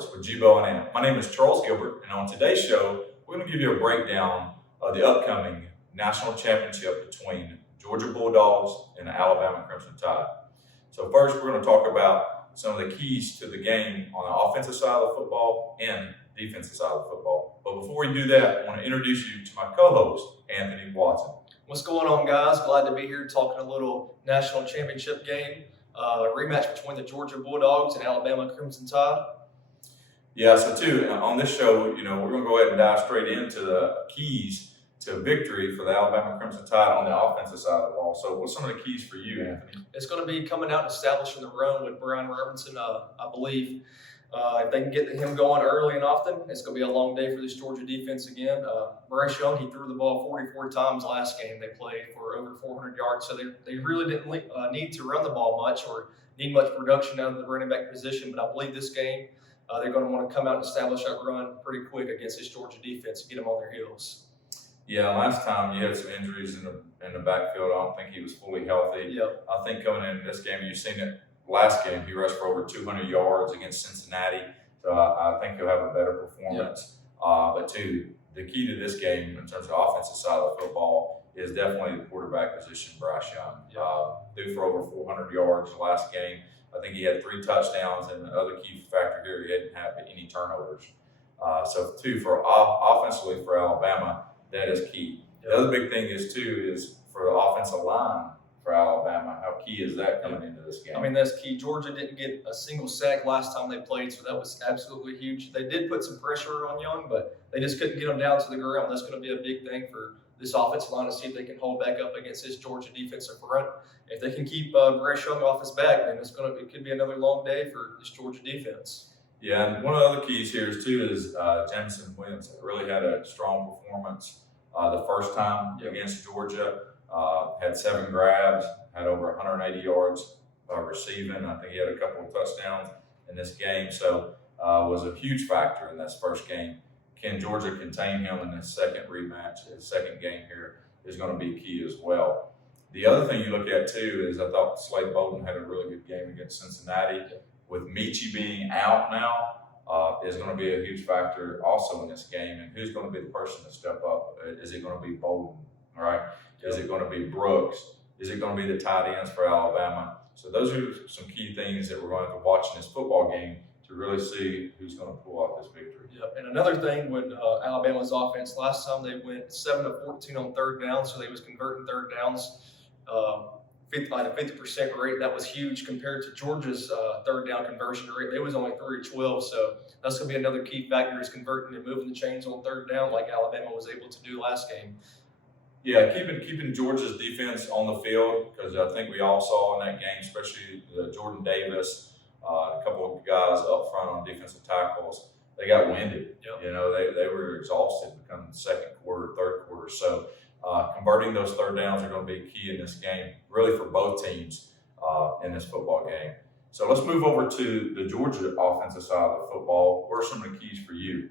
Sports with GBO Ant. My name is Charles Gilbert, and on today's show, we're going to give you a breakdown of the upcoming national championship between Georgia Bulldogs and the Alabama Crimson Tide. So first, we're going to talk about some of the keys to the game on the offensive side of football and defensive side of football. But before we do that, I want to introduce you to my co-host, Anthony Watson. What's going on, guys? Glad to be here talking a little national championship game. A rematch between the Georgia Bulldogs and Alabama Crimson Tide. Yeah, so too, on this show, we're going to go ahead and dive straight into the keys to victory for the Alabama Crimson Tide on the offensive side of the ball. So what's some of the keys for you, Anthony? It's going to be coming out and establishing the run with Brian Robinson, I believe. If they can get him going early and often, it's going to be a long day for this Georgia defense again. Bryce Young, he threw the ball 44 times last game. They played for over 400 yards, so they really didn't need to run the ball much or need much production out of the running back position. But I believe this game, they're going to want to come out and establish that run pretty quick against this Georgia defense and get them on their heels. Yeah, last time you had some injuries in the backfield. I don't think he was fully healthy. Yep. I think coming into this game, you've seen it last game, he rushed for over 200 yards against Cincinnati. So I think he'll have a better performance. Yep. But too, the key to this game in terms of the offensive side of football is definitely the quarterback position, Bryce Young. Yep. Threw for over 400 yards last game. I think he had 3 touchdowns, and the other key factor here, he didn't have any turnovers. So too, for offensively for Alabama, that is key. Yep. The other big thing is for the offensive line for Alabama. How key is that coming into this game? I mean, that's key. Georgia didn't get a single sack last time they played, so that was absolutely huge. They did put some pressure on Young, but they just couldn't get him down to the ground. That's going to be a big thing for this offensive line to see if they can hold back up against this Georgia defensive front. If they can keep Bryce Young off his back, then it could be another long day for this Georgia defense. Yeah, and one of the other keys here is Jameson Williams really had a strong performance the first time against Georgia. Had 7 grabs, had over 180 yards receiving. I think he had a couple of touchdowns in this game, so was a huge factor in this first game. Can Georgia contain him in this second rematch? His second game here is going to be key as well. The other thing you look at too is I thought Slade Bolden had a really good game against Cincinnati. With Michi being out now, is going to be a huge factor also in this game. And who's going to be the person to step up? Is it going to be Bolden? All right. Is it going to be Brooks? Is it going to be the tight ends for Alabama? So those are some key things that we're going to have to watch in this football game to really see who's going to pull out this victory. Yep. And another thing with Alabama's offense, last time they went 7 of 14 on third down, so they was converting third downs. 50% rate. That was huge compared to Georgia's third down conversion rate. They was only 3 of 12, so that's going to be another key factor is converting and moving the chains on third down like Alabama was able to do last game. Yeah, keeping Georgia's defense on the field, because I think we all saw in that game, especially Jordan Davis, a couple of guys up front on defensive tackles, they got winded. Yep. They were exhausted becoming the second quarter, third quarter. So converting those third downs are going to be key in this game, really for both teams in this football game. So let's move over to the Georgia offensive side of the football. What are some of the keys for you?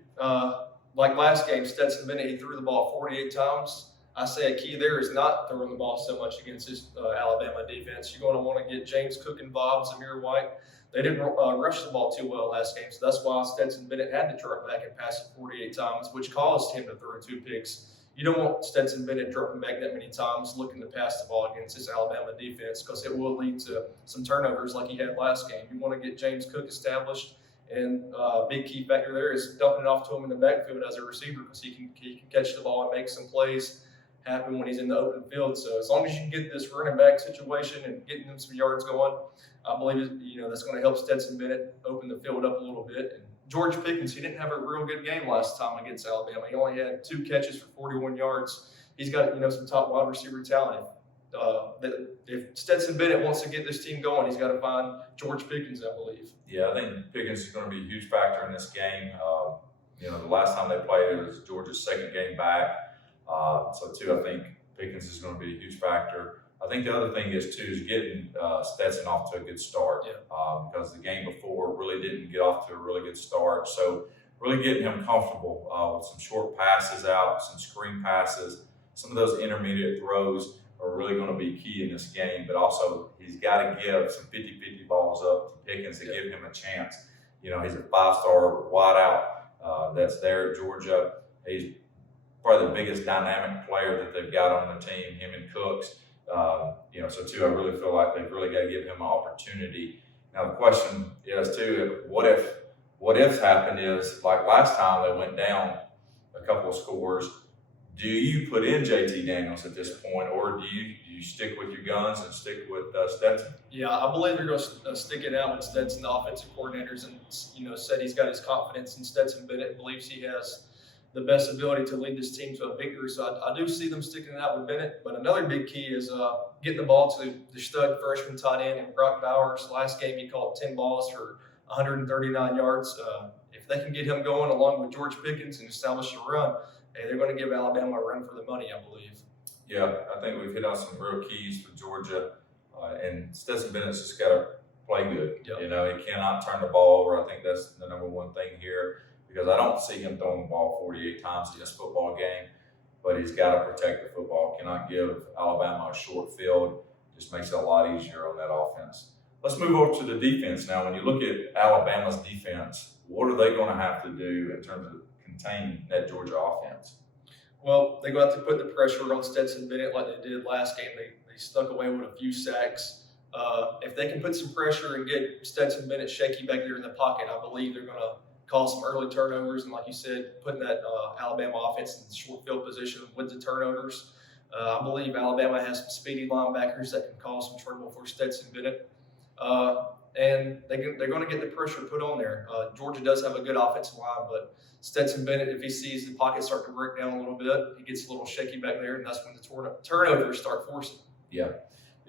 Like last game, Stetson Bennett, he threw the ball 48 times. I say a key there is not throwing the ball so much against this Alabama defense. You're going to want to get James Cook involved, Zamir White. They didn't rush the ball too well last game, so that's why Stetson Bennett had to drop back and pass it 48 times, which caused him to throw 2 picks. You don't want Stetson Bennett dropping back that many times looking to pass the ball against this Alabama defense because it will lead to some turnovers like he had last game. You want to get James Cook established, and a big key factor there is dumping it off to him in the backfield as a receiver because he can catch the ball and make some plays happen when he's in the open field. So as long as you can get this running back situation and getting them some yards going, I believe that's going to help Stetson Bennett open the field up a little bit. And George Pickens, he didn't have a real good game last time against Alabama. He only had 2 catches for 41 yards. He's got some top wide receiver talent. If Stetson Bennett wants to get this team going, he's got to find George Pickens, I believe. Yeah, I think Pickens is going to be a huge factor in this game. The last time they played, it was Georgia's second game back. So I think Pickens is going to be a huge factor. I think the other thing is getting Stetson off to a good start because the game before really didn't get off to a really good start. So really getting him comfortable with some short passes out, some screen passes, some of those intermediate throws are really going to be key in this game. But also he's got to give some 50-50 balls up to Pickens to give him a chance. He's a 5-star wideout that's there at Georgia. He's probably the biggest dynamic player that they've got on the team, him and Cooks. So too, I really feel like they've really got to give him an opportunity. Now the question is too, what ifs happened is like last time they went down a couple of scores. Do you put in JT Daniels at this point, or do you stick with your guns and stick with Stetson? Yeah, I believe they're going to stick it out with Stetson, the offensive coordinators, and said he's got his confidence in Stetson Bennett and believes he has the best ability to lead this team to a victory. So I do see them sticking it out with Bennett. But another big key is getting the ball to the stud freshman tight end and Brock Bowers. Last game he caught 10 balls for 139 yards. If they can get him going along with George Pickens and establish a run, hey, they're going to give Alabama a run for the money, I believe. Yeah, I think we've hit on some real keys for Georgia, and Stetson Bennett's just got to play good. Yep. He cannot turn the ball over. I think that's the number one thing here, because I don't see him throwing the ball 48 times in this football game, but he's got to protect the football. Cannot give Alabama a short field. Just makes it a lot easier on that offense. Let's move over to the defense now. When you look at Alabama's defense, what are they going to have to do in terms of containing that Georgia offense? Well, they're going to have to put the pressure on Stetson Bennett like they did last game. They stuck away with a few sacks. If they can put some pressure and get Stetson Bennett shaky back there in the pocket, I believe they're going to cause some early turnovers. And like you said, putting that Alabama offense in the short field position with the turnovers. I believe Alabama has some speedy linebackers that can cause some trouble for Stetson Bennett. And they're going to get the pressure put on there. Georgia does have a good offensive line, but Stetson Bennett, if he sees the pocket start to break down a little bit, he gets a little shaky back there, and that's when the turnovers start forcing. Yeah,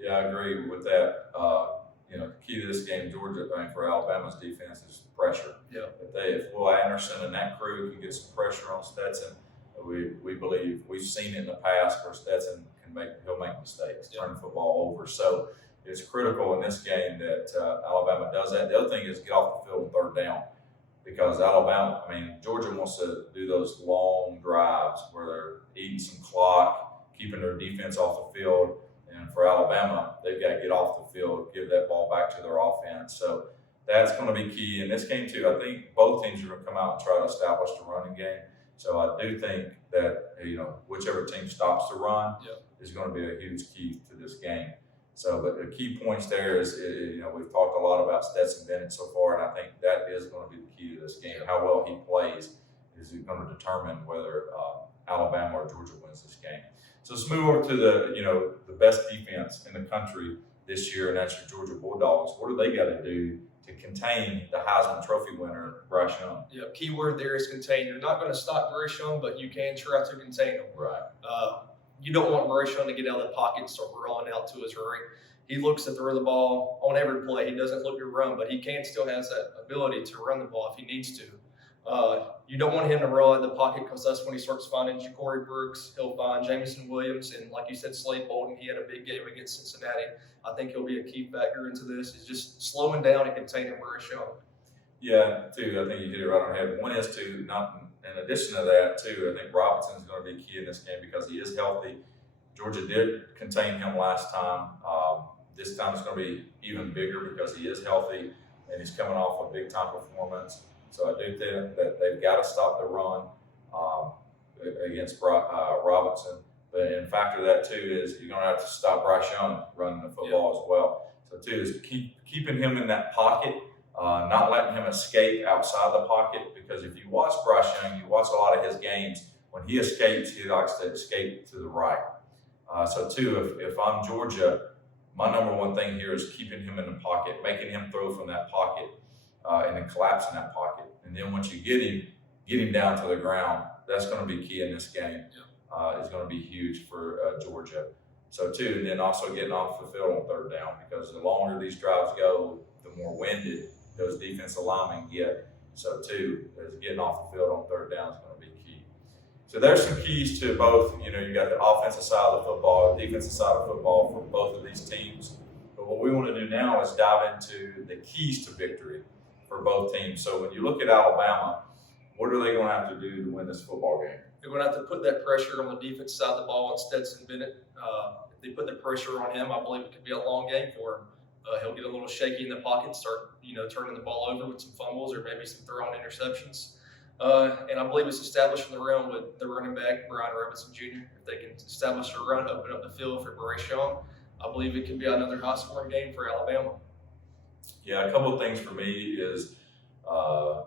I agree with that. The key to this game, Georgia, for Alabama's defense is pressure. Yeah. If Will Anderson and that crew can get some pressure on Stetson, we believe we've seen it in the past where Stetson he'll make mistakes, turn the football over. So it's critical in this game that Alabama does that. The other thing is get off the field on third down, because Georgia wants to do those long drives where they're eating some clock, keeping their defense off the field. And for Alabama, they've got to get off the field, give that ball back to their offense. So that's going to be key in this game too. I think both teams are going to come out and try to establish the running game. So I do think that whichever team stops the run is going to be a huge key to this game. So, but the key points there is, we've talked a lot about Stetson Bennett so far, and I think that is going to be the key to this game. How well he plays is going to determine whether Alabama or Georgia wins this game. So let's move over to the best defense in the country this year, and that's your Georgia Bulldogs. What do they got to do to contain the Heisman Trophy winner, Bryce Young? Yeah, key word there is contain. You're not going to stop Bryce Young, but you can try to contain him. Right. You don't want Bryce Young to get out of the pocket and start rolling out to his right. He looks to throw the ball on every play. He doesn't look to run, but he still has that ability to run the ball if he needs to. You don't want him to roll out of the pocket, because that's when he starts finding Ja'Cory Brooks. He'll find Jamison Williams, and like you said, Slade Bolden. He had a big game against Cincinnati. I think he'll be a key factor into this. Is just slowing down and containing Bryce Young. Yeah, too. I think you hit it right on the head. One is in addition to that, too, I think Robinson is going to be key in this game because he is healthy. Georgia did contain him last time. This time it's going to be even bigger because he is healthy and he's coming off a big-time performance. So I do think that they've got to stop the run against Robinson. But in factor that, too, is you're going to have to stop Bryce Young running the football as well. So, too, is keeping him in that pocket, not letting him escape outside the pocket, because if you watch Bryce Young, you watch a lot of his games, when he escapes, he likes to escape to the right. So, too, if I'm Georgia, my number one thing here is keeping him in the pocket, making him throw from that pocket, and then collapsing that pocket. And then once you get him down to the ground, that's going to be key in this game. It's going to be huge for Georgia. So, too, and then also getting off the field on third down, because the longer these drives go, the more winded those defensive linemen get. So, too, getting off the field on third down is going to be key. So there's some keys to both. You got the offensive side of the football, defensive side of football for both of these teams. But what we want to do now is dive into the keys to victory for both teams. So when you look at Alabama, what are they going to have to do to win this football game? They're going to have to put that pressure on the defense side of the ball on Stetson Bennett. If they put the pressure on him, I believe it could be a long game for him. He'll get a little shaky in the pocket, start turning the ball over with some fumbles or maybe some thrown interceptions. And I believe it's establishing the run with the running back, Brian Robinson Jr. If they can establish a run, open up the field for Bryce Young, I believe it can be another high-scoring game for Alabama. Yeah, a couple of things for me is the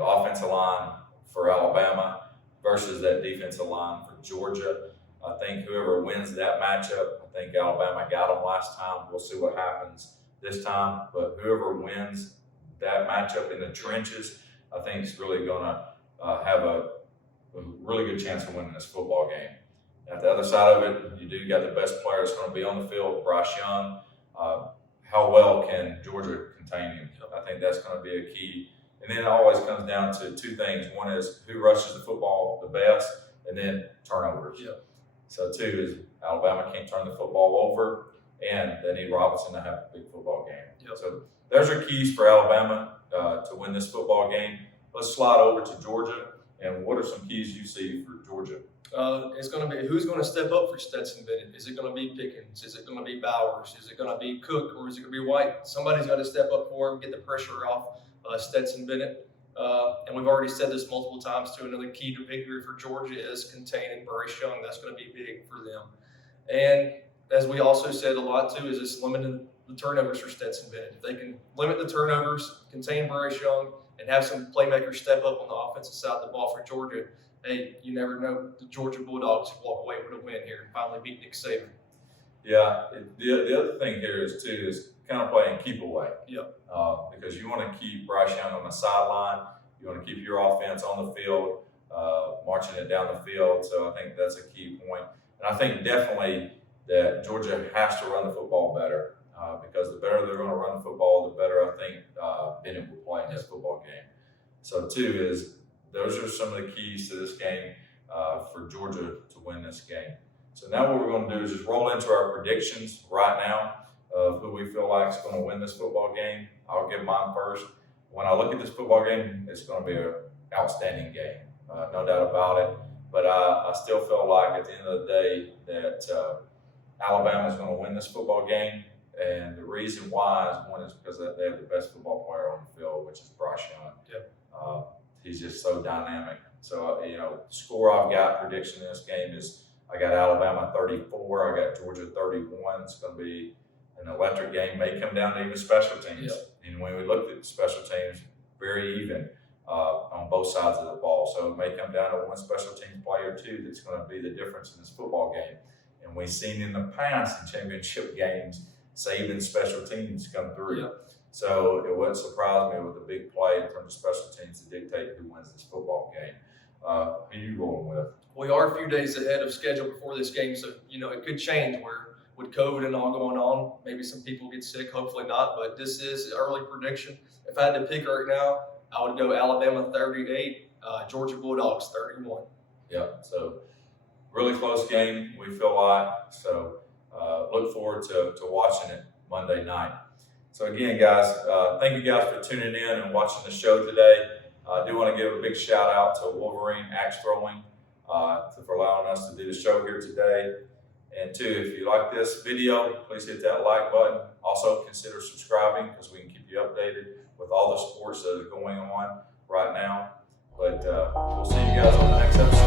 offensive line for Alabama versus that defensive line for Georgia. I think whoever wins that matchup, I think Alabama got them last time. We'll see what happens this time. But whoever wins that matchup in the trenches, I think is really going to have a really good chance of winning this football game. At the other side of it, you do got the best player that's going to be on the field, Bryce Young. How well can Georgia contain him? I think that's going to be a key. And then it always comes down to two things. One is who rushes the football the best, and then turnovers. Yep. So two is Alabama can't turn the football over, and they need Robinson to have a big football game. Yep. So those are keys for Alabama to win this football game. Let's slide over to Georgia. And what are some keys you see for Georgia? It's going to be who's going to step up for Stetson Bennett. Is it going to be Pickens? Is it going to be Bowers? Is it going to be Cook? Or is it going to be White? Somebody's got to step up for him, get the pressure off Stetson Bennett. And we've already said this multiple times too. Another key to victory for Georgia is containing Bryce Young. That's going to be big for them. And as we also said a lot too, is just limiting the turnovers for Stetson Bennett. If they can limit the turnovers, contain Bryce Young, and have some playmakers step up on the offensive side of the ball for Georgia, hey, you never know. The Georgia Bulldogs walk away with a win here and finally beat Nick Saban. Yeah, the other thing here is too is kind of playing keep away. Yep. Because you want to keep Bryce Young on the sideline. You want to keep your offense on the field, marching it down the field. So I think that's a key point. And I think definitely that Georgia has to run the football better because the better they're going to run the football, the better I think Bennett will play in this football game. So two is those are some of the keys to this game for Georgia to win this game. So now what we're going to do is just roll into our predictions right now of who we feel like is going to win this football game. I'll give mine first. When I look at this football game, it's going to be an outstanding game, no doubt about it. But I still feel like at the end of the day that Alabama is going to win this football game. And the reason why is one is because they have the best football player on the field, which is Bryce Young. Yep. He's just so dynamic. So, the score I've got prediction in this game is I got Alabama 34. I got Georgia 31. It's going to be an electric game. May come down to even special teams. Yep. And when we looked at the special teams, very even on both sides of the ball. So it may come down to one special teams player or two that's going to be the difference in this football game. And we've seen in the past in championship games, saving special teams come through. Yep. So it wouldn't surprise me with a big play in terms of special teams to dictate who wins this football game. Who are you going with? We are a few days ahead of schedule before this game, so it could change where with COVID and all going on, maybe some people get sick, hopefully not, but this is early prediction. If I had to pick right now, I would go Alabama 38, Georgia Bulldogs 31. Yeah, so really close game, we feel like. So look forward to watching it Monday night. So again, guys, thank you guys for tuning in and watching the show today. I do want to give a big shout out to Wolverine Axe Throwing for allowing us to do the show here today. And two, if you like this video, please hit that like button. Also consider subscribing because we can keep you updated with all the sports that are going on right now. But we'll see you guys on the next episode.